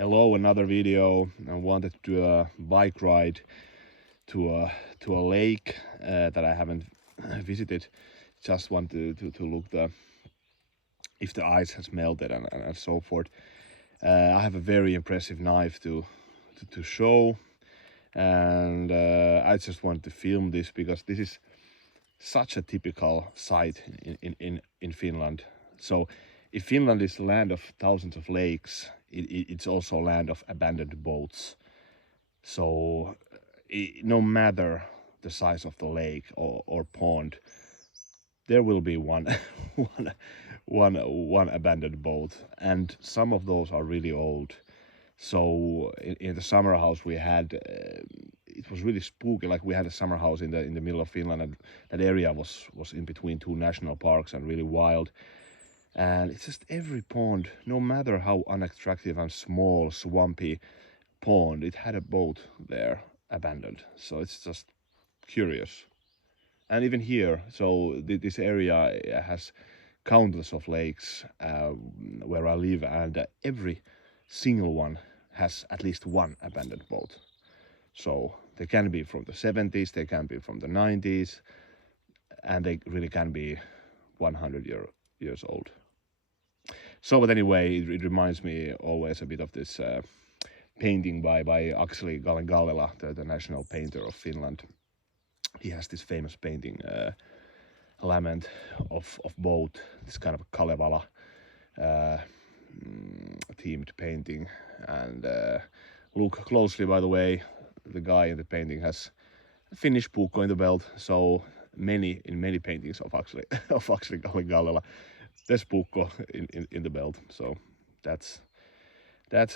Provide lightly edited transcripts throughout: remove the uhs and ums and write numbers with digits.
Hello, another video. I wanted to do a bike ride to a lake that I haven't visited. Just want to look if the ice has melted and so forth. I have a very impressive knife to show, and I just want to film this because this is such a typical site in Finland. So if Finland is the land of thousands of lakes, it's also a land of abandoned boats. So no matter the size of the lake or pond, there will be one, one abandoned boat, and some of those are really old. So in the summer house we had, it was really spooky. Like, we had a summer house in the middle of Finland, and that area was in between two national parks and really wild. And it's just every pond, no matter how unattractive and small, swampy pond, it had a boat there abandoned. So it's just curious. And even here, so this area has countless of lakes where I live, and every single one has at least one abandoned boat. So they can be from the 70s, they can be from the 90s, and they really can be 100 years old. So, but anyway, it reminds me always a bit of this painting by Akseli Gallen-Gallela, the national painter of Finland. He has this famous painting, Lament of boat, this kind of Kalevala themed painting. And look closely, by the way, the guy in the painting has a Finnish puukko in the belt. So in many paintings of Akseli Gallen-Gallela, there's puukko in the belt. So that's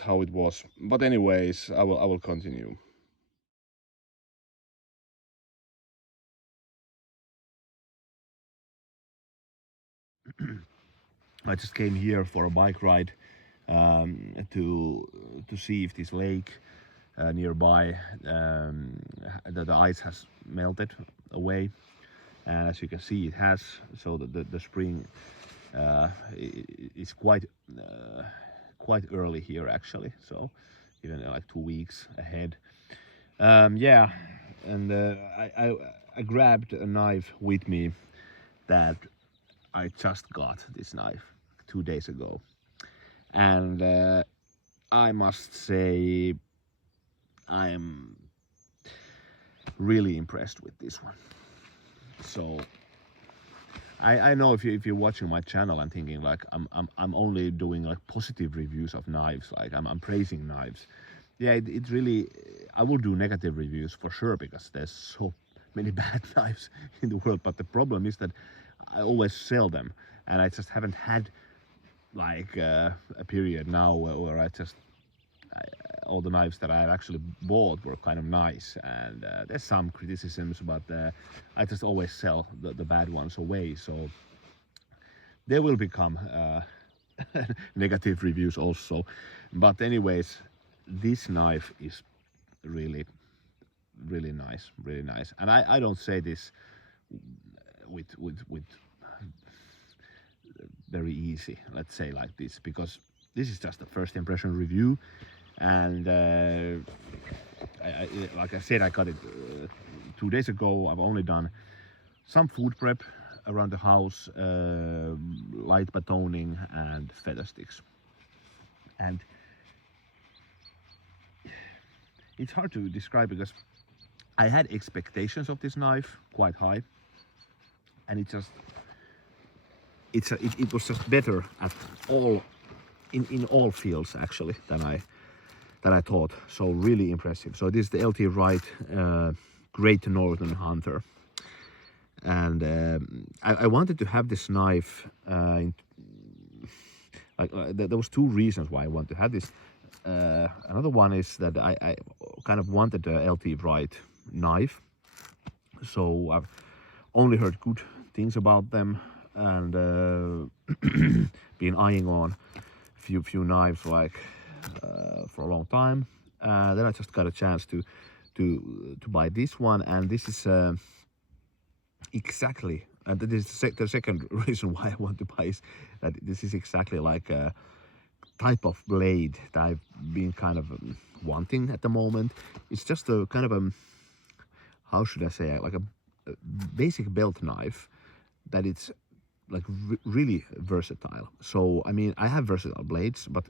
how it was. But anyways, I will continue. I just came here for a bike ride to see if this lake nearby, the ice has melted away. And as you can see, it has. So the spring is quite early here, actually. So even like 2 weeks ahead. Yeah, and I grabbed a knife with me that I just got this knife 2 days ago, and I must say I'm really impressed with this one. So I know if you're watching my channel and thinking like I'm only doing like positive reviews of knives, like I'm praising knives. Yeah, it really, I will do negative reviews for sure, because there's so many bad knives in the world. But the problem is that I always sell them, and I just haven't had like a period now where all the knives that I actually bought were kind of nice, and there's some criticisms, but I just always sell the bad ones away. So there will become negative reviews also. But anyways, this knife is really nice, really nice. And I don't say this with very easy, let's say like this, because this is just a first impression review. And like I said, I got it 2 days ago. I've only done some food prep around the house, light batoning and feather sticks. And it's hard to describe, because I had expectations of this knife quite high, and it was just better at all in all fields actually than I thought. So really impressive. So this is the LT Wright Great Northern Hunter, and I wanted to have this knife. There was 2 reasons why I want to have this. Another one is that I kind of wanted a LT Wright knife, so I've only heard good things about them, and been eyeing on few knives like for a long time. Then I just got a chance to buy this one, and this is exactly, this is the second reason why I want to buy, is that this is exactly like type of blade that I've been kind of wanting at the moment. It's just a kind of a, how should I say it, like a basic belt knife that it's like really versatile. So I mean, I have versatile blades, but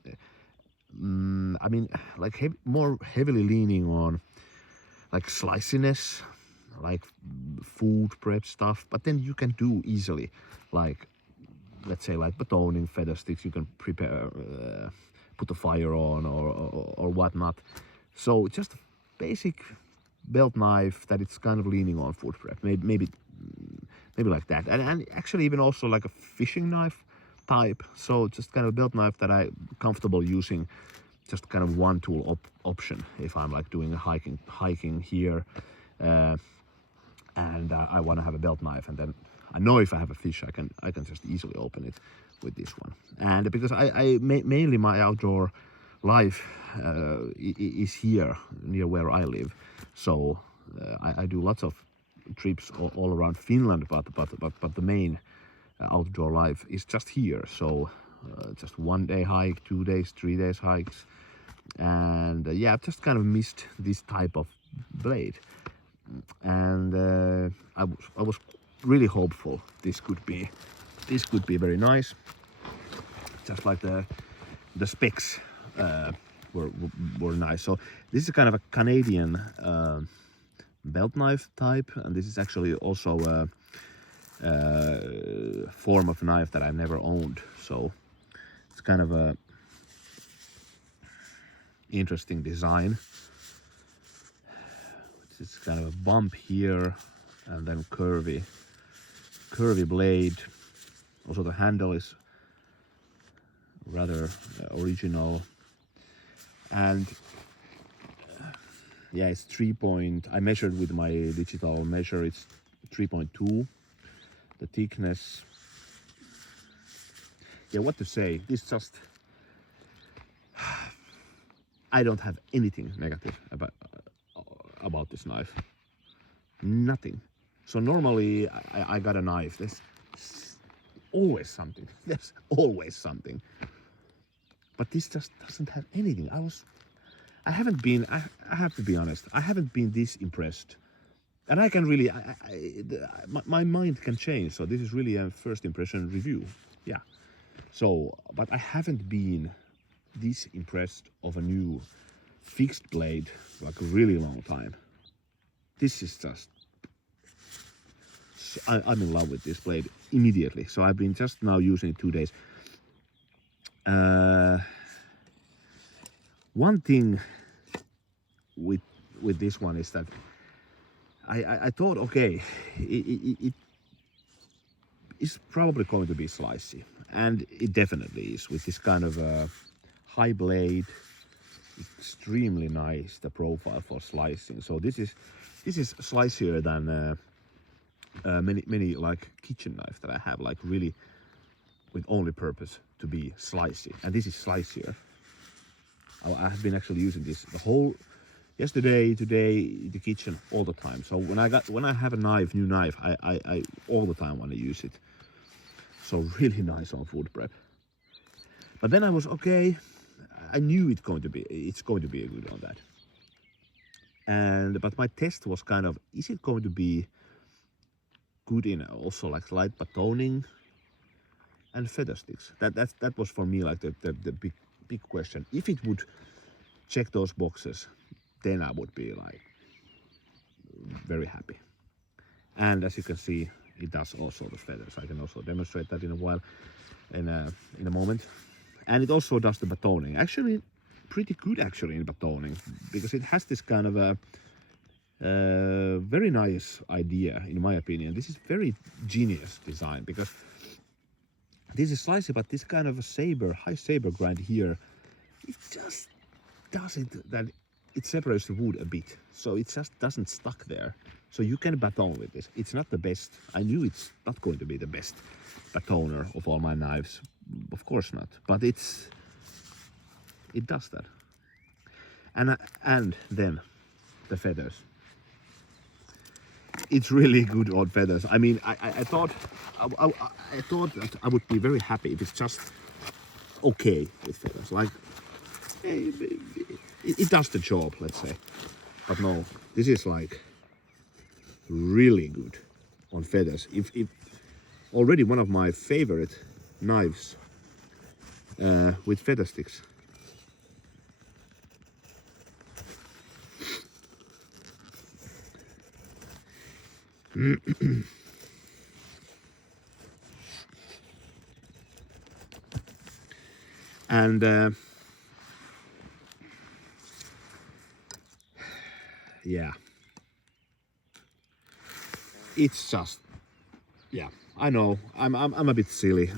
I mean, like more heavily leaning on like sliciness, like food prep stuff. But then you can do easily, like let's say like batoning, feather sticks. You can prepare, put the fire on or whatnot. So just basic belt knife that it's kind of leaning on food prep. Maybe like that. And actually even also like a fishing knife type. So just kind of belt knife that I'm comfortable using, just kind of one tool option if I'm like doing a hiking here, and I want to have a belt knife, and then I know if I have a fish, I can just easily open it with this one. And because I mainly my outdoor life is here near where I live, so I do lots of trips all around Finland, but the main outdoor life is just here. So just 1 day hike, 2 days, 3 days hikes, and yeah, I've just kind of missed this type of blade, and I was really hopeful this could be very nice, just like the specs were nice. So this is kind of a Canadian belt knife type, and this is actually also a form of knife that I've never owned, so it's kind of a interesting design. It's kind of a bump here and then curvy blade. Also the handle is rather original, and yeah, it's I measured with my digital measure, it's 3.2. The thickness, yeah, what to say, this just, I don't have anything negative about this knife, nothing. So normally I got a knife, there's always something, but this just doesn't have anything. I haven't been, I have to be honest, I haven't been this impressed. And I can really, my mind can change. So this is really a first impression review. Yeah. So, but I haven't been this impressed of a new fixed blade like a really long time. This is just, I'm in love with this blade immediately. So I've been just now using it 2 days. One thing with this one is that I thought, okay, it is probably going to be slicey, and it definitely is with this kind of high blade. Extremely nice, the profile for slicing. So this is slicier than many like kitchen knife that I have, like really with only purpose to be slicey, and this is slicier. I have been actually using this the whole yesterday, today, the kitchen, all the time. So when I have a new knife, I all the time want to use it. So really nice on food prep. But then I was okay. I knew it's going to be a good on that. But my test was kind of, is it going to be good in also like light batoning and feather sticks? That was for me like the big question. If it would check those boxes, then I would be like very happy. And as you can see, it does also the feathers. I can also demonstrate that in a while, in a moment. And it also does the batoning. Actually, pretty good actually in batoning, because it has this kind of a very nice idea, in my opinion. This is very genius design, because this is slicey, but this kind of a high saber grind here, it just does it that it separates the wood a bit, so it just doesn't stuck there. So you can baton with this. It's not the best. I knew it's not going to be the best batoner of all my knives, of course not. But it does that. And then the feathers. It's really good on feathers. I mean, I thought that I would be very happy if it's just okay with feathers. Like it does the job, let's say. But no, this is like really good on feathers. If already one of my favorite knives with feather sticks. And yeah, it's just, yeah, I know I'm a bit silly.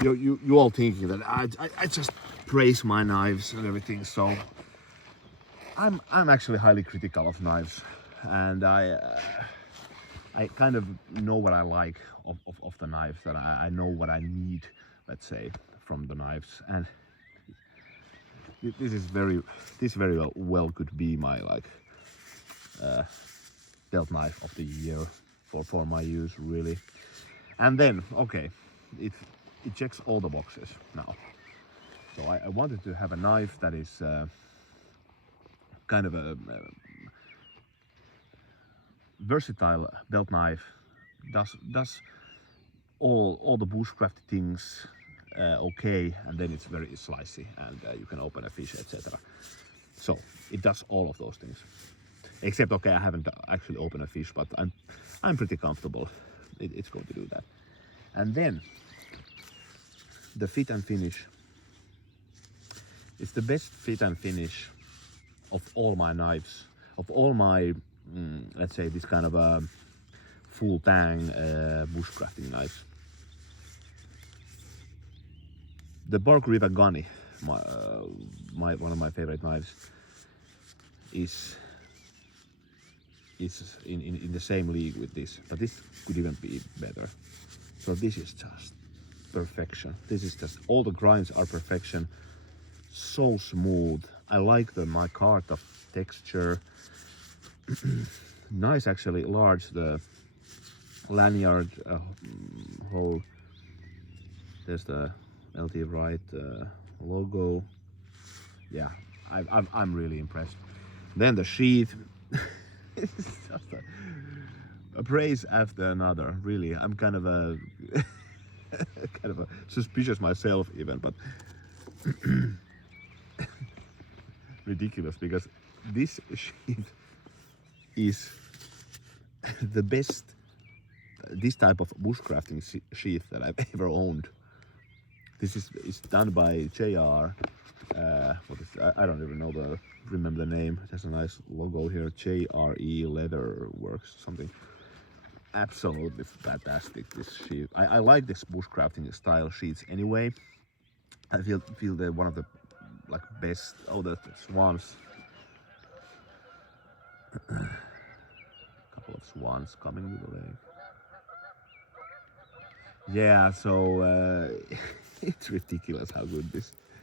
You all thinking that I just praise my knives and everything. So I'm actually highly critical of knives, and I kind of know what I like of the knives, and I know what I need, let's say, from the knives. And this very well could be my like belt knife of the year for my use, really. And then, okay, it checks all the boxes now. So I wanted to have a knife that is kind of a versatile belt knife, does all the bushcraft things okay, and then it's very slicey, and you can open a fish, etc. So it does all of those things. Except, okay, I haven't actually opened a fish, but I'm pretty comfortable. It's going to do that. And then the fit and finish. It's the best fit and finish of all my knives, of all my let's say this kind of full tang bushcrafting knives. The Bark River Gunny, one of my favorite knives, is in the same league with this, but this could even be better. So this is just perfection. This is just, all the grinds are perfection. So smooth. I like the micarta texture. Nice, actually large, the lanyard hole. There's the LT Wright logo. Yeah, I'm really impressed. Then the sheath. It's just a praise after another. Really, I'm kind of a suspicious myself even, but ridiculous, because this sheath is the best, this type of bushcrafting sheath that I've ever owned. This is done by JR. I don't even remember the name. There's a nice logo here, JRE Leather Works something. Absolutely fantastic, this sheath. I like this bushcrafting style sheets anyway. I feel they're one of the like best. Oh, the Swans. Couple of swans coming to the lake. Yeah, so it's ridiculous how good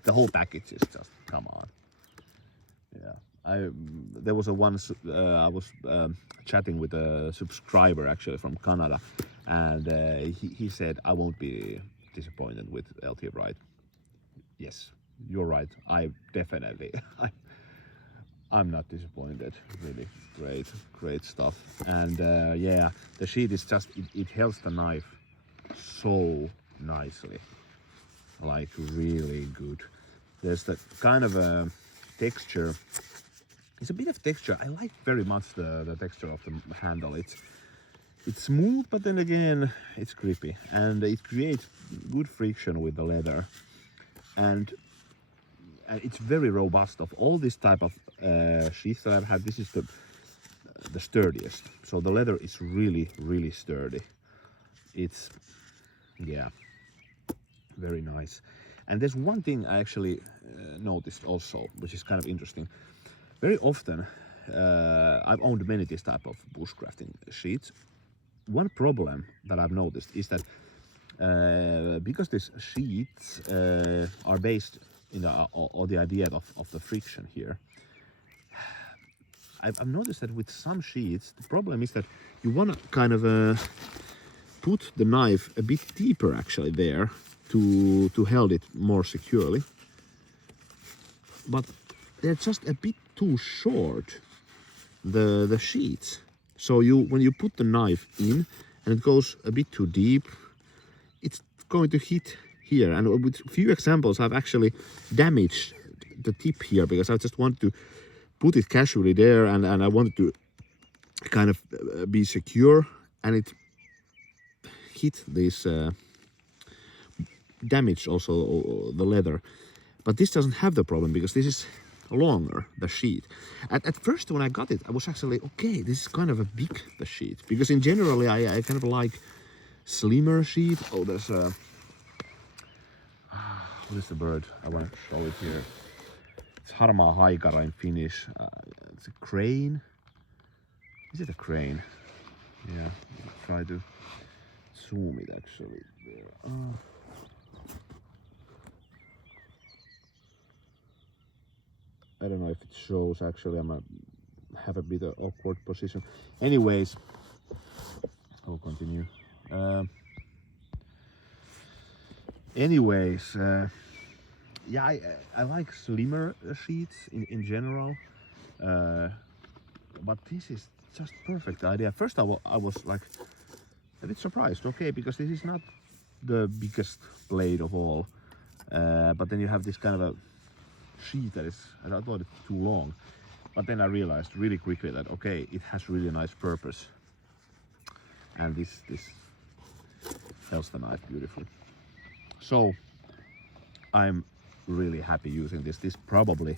the whole package is. Just come on. Yeah, there was once I was chatting with a subscriber actually from Canada, and he said I won't be disappointed with LT Wright. Yes, you're right. I definitely I'm not disappointed. Really great stuff. And yeah, the sheet is just it holds the knife so nicely, like really good. There's that kind of a texture. It's a bit of texture. I like very much the texture of the handle. It's smooth, but then again it's grippy, and it creates good friction with the leather, and it's very robust. Of all this type of sheaths that I've had, this is the sturdiest. So the leather is really sturdy. It's, yeah, very nice. And there's one thing I actually noticed also, which is kind of interesting. Very often, I've owned many this type of bushcrafting sheets. One problem that I've noticed is that because these sheets are based in the idea of the friction here, I've noticed that with some sheets, the problem is that you want to kind of put the knife a bit deeper actually there, to hold it more securely. But they're just a bit too short, the sheets. So when you put the knife in and it goes a bit too deep, it's going to hit here. And with a few examples, I've actually damaged the tip here because I just wanted to put it casually there, and I wanted to kind of be secure, and it hit this damage also the leather. But this doesn't have the problem because this is longer, the sheet. At first when I got it, I was actually, okay, this is kind of a big, the sheet, because in generally I kind of like slimmer sheet. Oh, there's a what is the bird? I want to show it here. It's harmaa haikara in Finnish. It's a crane. Is it a crane? Yeah, I'll try to zoom it actually there. I don't know if it shows actually. Have a bit of awkward position. Anyways, I'll continue. Yeah, I like slimmer sheets in general, but this is just perfect idea. First I was like a bit surprised, okay, because this is not the biggest blade of all, but then you have this kind of a sheet that is, I thought it's too long, but then I realized really quickly that okay, it has really nice purpose, and this helps the knife beautifully. So I'm really happy using this. This probably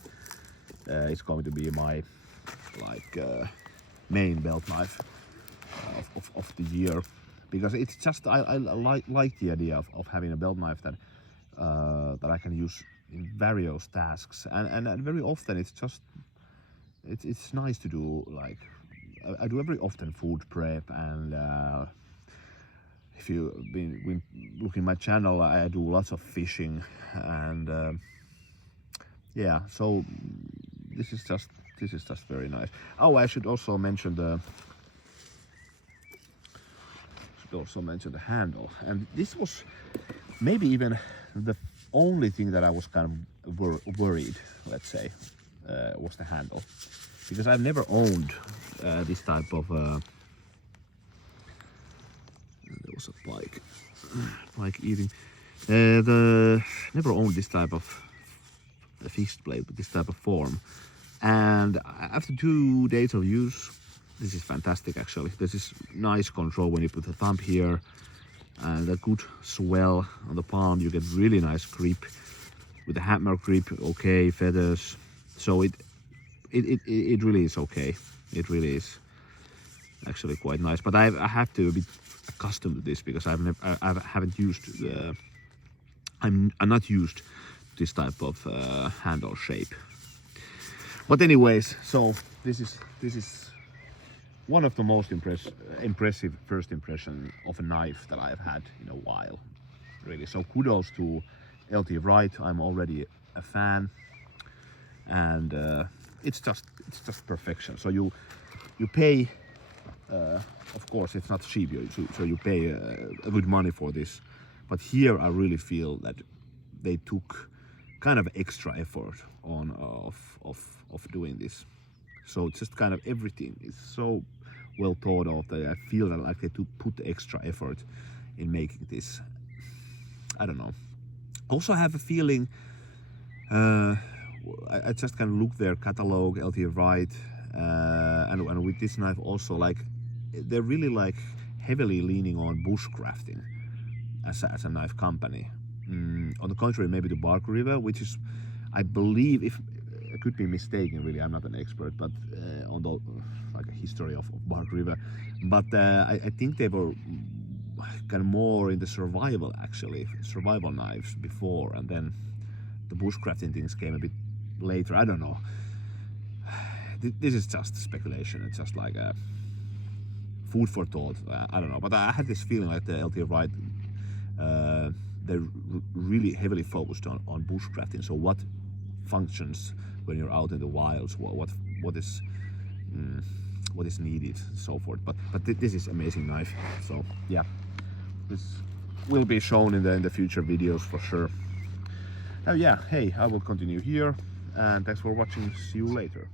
is going to be my main belt knife of the year, because it's just I like the idea of having a belt knife that that I can use in various tasks, and very often it's just it's nice to do, like I do very often food prep, and if you've been looking at my channel, I do lots of fishing, and yeah, so this is just very nice. Oh, I should also mention the handle, and this was maybe even the only thing that I was kind of worried, let's say, was the handle, because I've never owned this type of there was a pike eating. Never owned this type of a fixed blade with this type of form, and after 2 days of use, this is fantastic actually. This is nice control when you put the thumb here, and a good swell on the palm. You get really nice grip with the hammer grip. Okay, feathers. So it really is okay. It really is actually quite nice. But I have to be accustomed to this, because I haven't used. I'm not used to this type of handle shape. But anyways, so this is one of the most impressive first impression of a knife that I've had in a while, really. So kudos to LT Wright. I'm already a fan, and it's just perfection. So you pay, of course it's not cheap, so you pay a good money for this, but here I really feel that they took kind of extra effort on of doing this. So just kind of everything is so well thought of that I feel that like they put the extra effort in making this. I don't know. Also I have a feeling, I just kind of look their catalog, LT Wright, and with this knife also, like they're really like heavily leaning on bushcrafting as a knife company. On the contrary, maybe to Bark River, which is, I believe, if I could be mistaken, really, I'm not an expert, but on the like a history of Bark River, but I think they were kind of more in the survival knives before, and then the bushcrafting things came a bit later. I don't know. This is just speculation. It's just like food for thought. I don't know, but I had this feeling like the LT Wright, they're really heavily focused on bushcrafting. So what functions when you're out in the wilds? What is needed, and so forth. But this is amazing knife. So yeah, this will be shown in the future videos for sure. Yeah, hey, I will continue here, and thanks for watching. See you later.